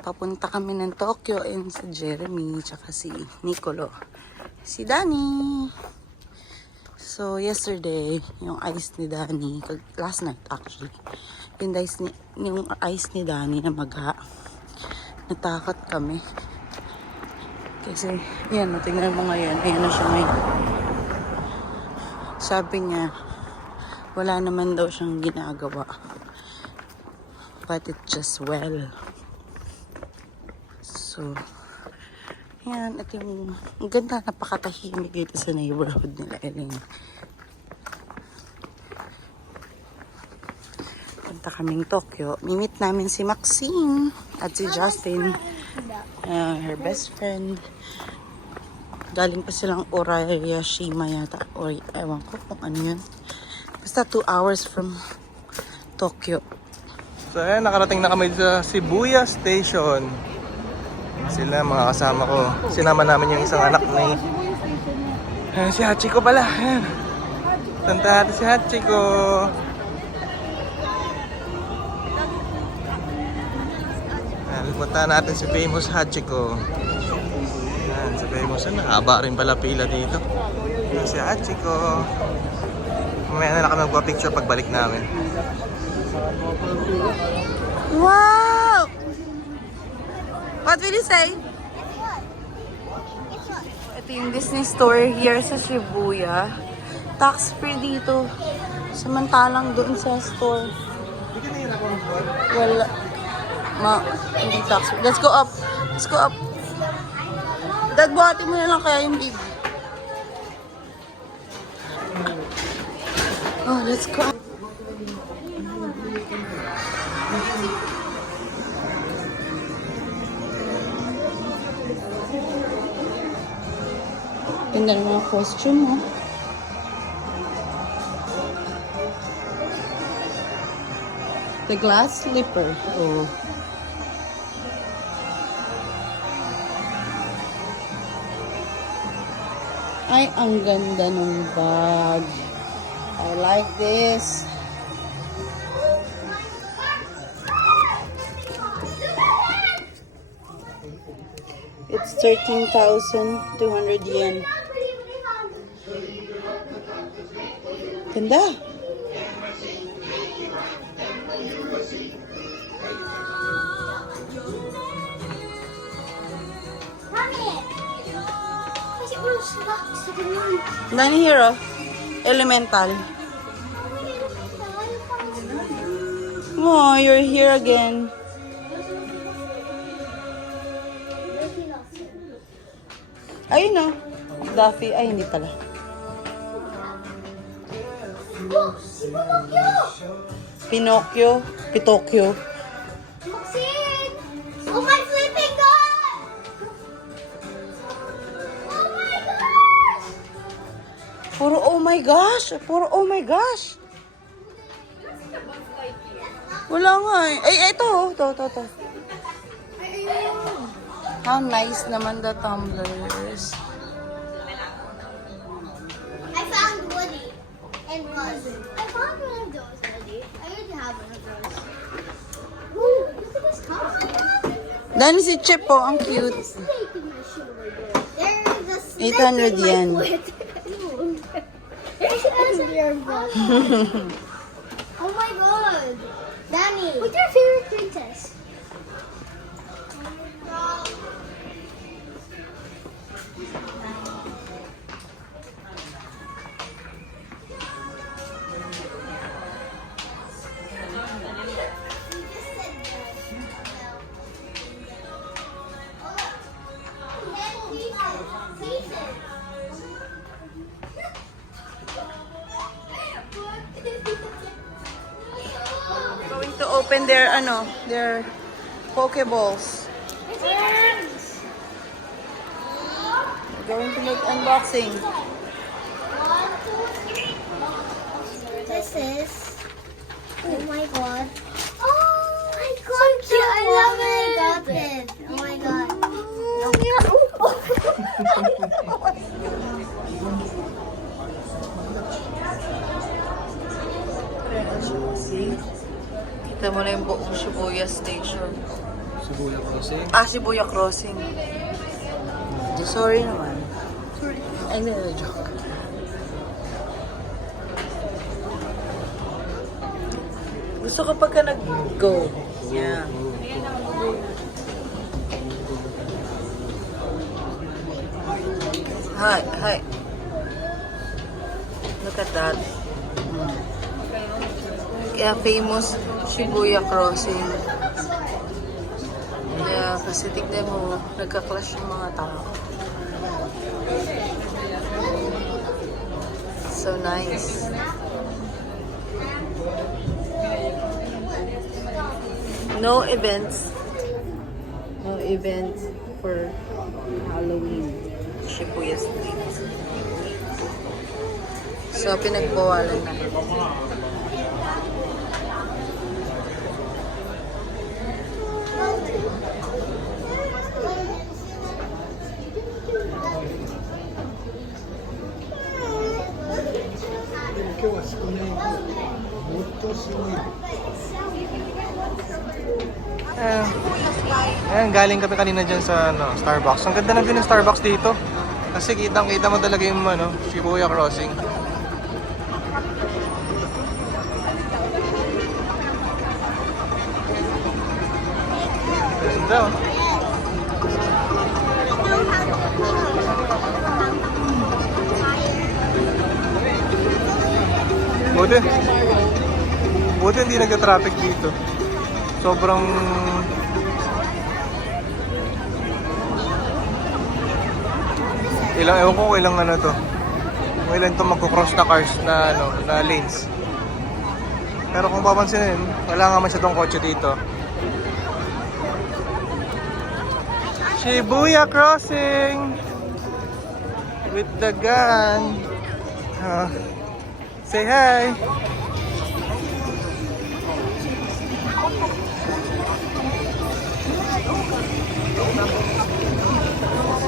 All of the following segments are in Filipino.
Papunta kami ng Tokyo and si Jeremy, tsaka si Nicolo. Si Danny. So, yesterday, yung ice ni Danny, last night actually, yung ice ni Danny na magha, natakot kami. Kasi, yan, tingnan mo ngayon, ayan na siya ngayon. Sabi niya, wala naman daw siyang ginagawa. But it just well. So, yan, at yung ang ganda, napakatahimik dito sa neighborhood nila, Ellen. Punta kaming Tokyo. Mimit namin si Maxine at si Justin, her best friend. Galing pa silang Orayashima yata. Or, ewan ko kung ano yan. Basta 2 hours from Tokyo. So ayan, nakarating na kami sa Shibuya Station. Sila, mga kasama ko. Sinama namin yung isang anak ni... Ayan, si Hachiko pala. Ayan. Tanta natin si Hachiko. Ayan, punta natin si famous Hachiko. Ayan, si famous. Haba rin pala pila dito. Ayan, si Hachiko. Mamaya na lang kami magpa-picture pagbalik namin. Wow! What will you say? Ito yung Disney store here sa Shibuya. Tax free dito. Samantalang doon sa store. Well, hindi tax free. Let's go up. Let's go up. Dad, buhatin mo na lang kaya yung baby. Oh, let's go up. Ganda ng mga costume mo. The glass slipper. Oh. Ay, ang ganda ng bag. I like this. It's 13,200 yen. Ganda. Nani hero? Elemental. Oh, you're here again. Ayun na. Daffy. Ay, hindi pala. Pinocchio. Pitocchio. Maxine! Oh my flipping god! Oh my gosh! Puro oh my gosh. Puro oh my gosh. Wala nga eh. Ay, ito. Ito. How nice naman the tumblers. I found Woody and Buzz. I found one of those, Woody. I already have one of those. Ooh, look at this car. Dahil si Chip po, ang cute. There's a snake in my shoe right there. There's a snake 800 in my yen. foot. There's your butt. Oh my god. Danny, what's your favorite princess? Going to open their Pokeballs. Going to make unboxing. This is. Oh my god. Oh my god, so cute. I love it. I got it. Oh my god. See? Kita mo na yung buong Shibuya Station. Shibuya Crossing. Shibuya Crossing. Sorry naman. Sorry. Ay, hindi na joke. Gusto kapag ka nag-go. Yeah. Hi. Look at that. Kaya famous Shibuya Crossing. Kaya kasi tignan mo, nagka-clash yung mga tao. So nice. No events. No events for Halloween. Shibuya Street. So, pinagbawalan na. Ayan, galing kami kanina dyan sa Starbucks. Ang ganda ng view ng Starbucks dito. Kasi kitang-kita mo talaga yung Shibuya Crossing. Ganda oh. Buti hindi nagka-traffic dito. Sobrang ewan ko ilang to. Kung ilan to magko-cross na cars na na lanes. Pero kung papansinin, wala nga masyadong kotse dito. Shibuya Crossing with the gun. Say hi.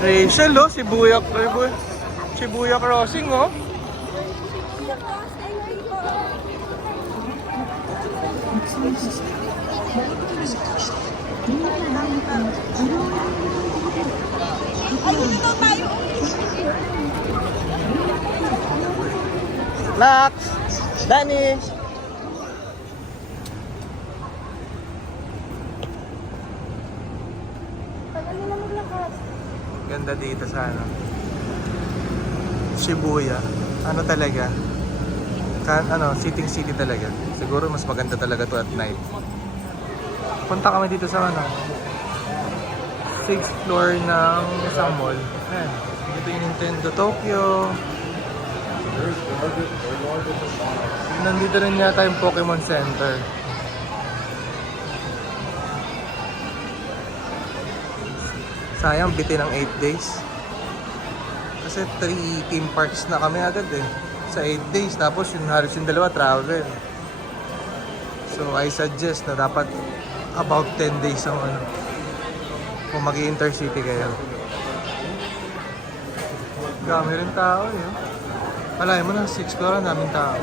Rachel, oh, Shibuya Crossing, oh. Max! Danny! Ganda dito sa Shibuya. Ano talaga? City talaga. Siguro mas maganda talaga to at night. Punta kami dito sa 6th floor ng isang mall. Ayan. Dito yung Nintendo Tokyo. Nandito rin yata yung Pokemon Center. Sayang, biti ng 8 days. Kasi 3 theme parks na kami agad sa 8 days. Tapos halos yung dalawa travel. So I suggest na dapat about 10 days ang kung mag-i-intercity kayo. Dami rin tao Alay mo na, 6 floor ang daming tao.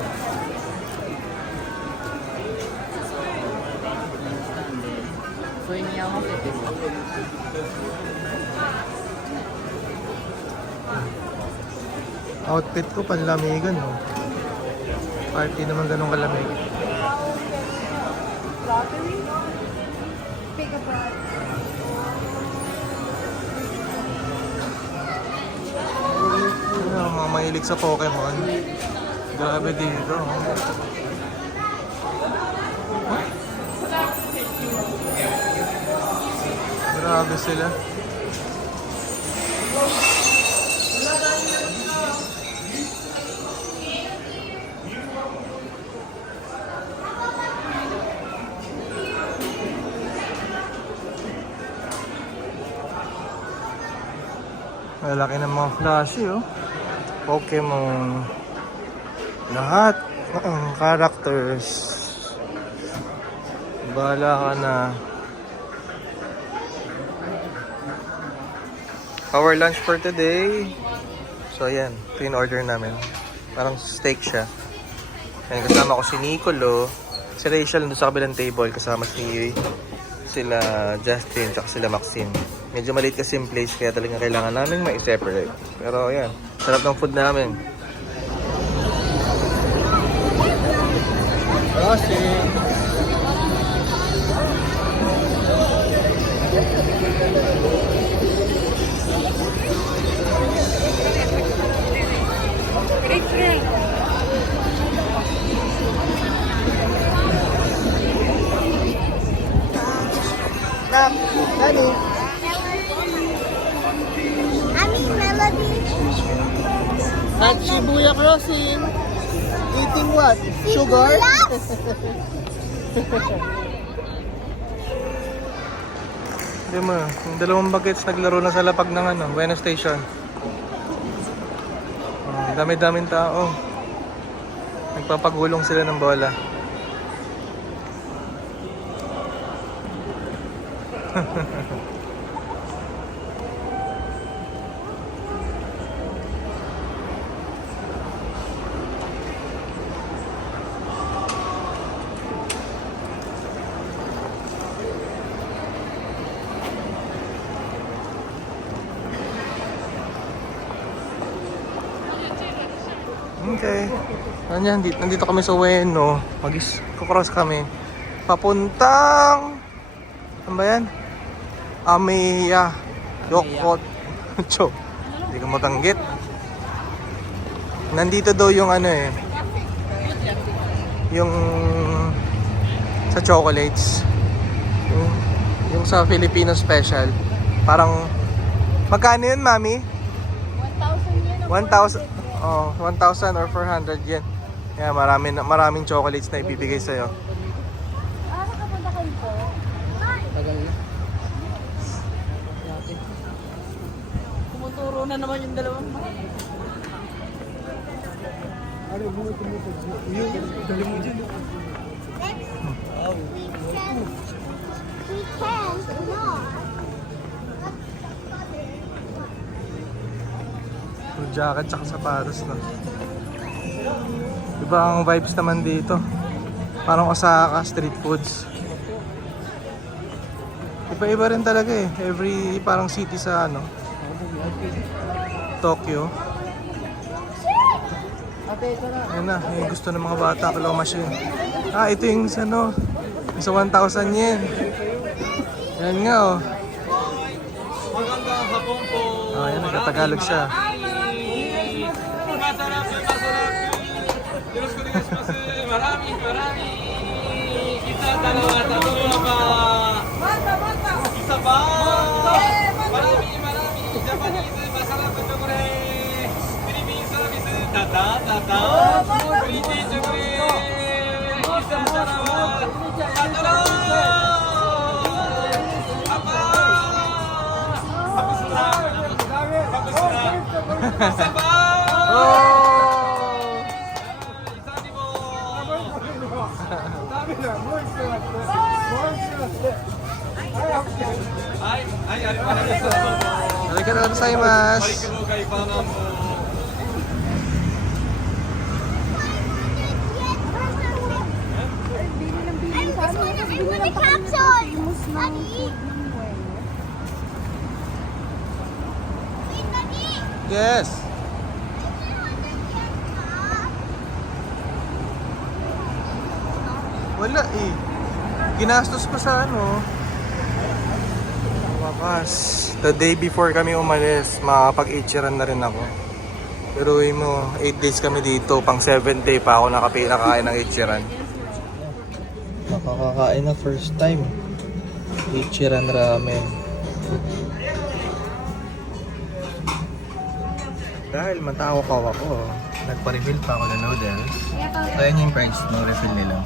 Outfit ko panlamigan, no? Party naman ganun kalamig. Mga mahilig sa Pokemon. Grabe dito. Grabe sila. Malaki ng mga flashy, Pokemon. Lahat ng characters. Bahala ka na. Our lunch for today. So ayan, ito yung order namin. Parang steak siya. Ayan, kasama ko si Nicolo. Si Rachel nandun sa kabilang table kasama si sila Justin, tsaka sila Maxine. Medyo maliit kasi yung place, kaya talagang kailangan namin ma-separate. Pero ayan, sarap ng food namin. Crossing! Dani. Melody. At Shibuya Crossing. Eating what? Sugar? Hindi mo, yung dalawang bagets naglaro na sa lapag ng Buena Station. Dami-daming tao. Nagpapagulong sila ng bola. Okay. Ano nandito kami sa Ueno. Mag-cross kami. Papuntang... Ano ba yan? Amiya. Yokot. Cho. Hindi ko matanggit. Nandito daw yung yung sa chocolates. Yung sa Filipino special. Parang magkano yun, Mami? 1,000 Oh, 1,000 or 400 yen. Yeah, maraming chocolates na ibibigay sa'yo. Nakapunta kayo po? Tagal na. Tumuturo na naman yung dalawang We can't. No. Jacket tsaka sapatos na. Iba ang vibes naman dito. Parang Osaka street foods. Iba-iba rin talaga eh. Every parang city sa Tokyo. Ayan na, yung gusto ng mga bata, claw machine. Ito yung sa 1,000 yen. Yan nga oh. Ayan, nagkatagalog siya. Arigatou gozaimasu. The capsule. Yes. Wala eh. Ginastos pa sa Wakas. The day before kami umalis, makakapag-ichiran na rin ako. Pero mo, 8 days kami dito, pang 7th day pa ako nakakain ng ichiran. Nakakakain na first time. Ichiran ramen. Dahil matawakaw ako, nagpa-refill pa ako ng noodles. So yan yung price ng refill nila.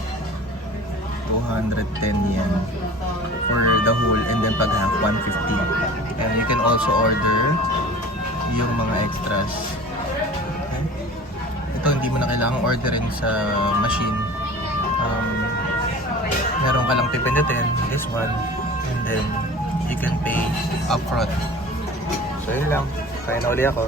210 yen for the whole, and then pag half 150. And you can also order yung mga extras. Okay? Ito hindi mo na kailangang orderin sa machine. Meron ka lang pipindutin, this one, and then you can pay upfront. So yun lang, kaya na uli ako.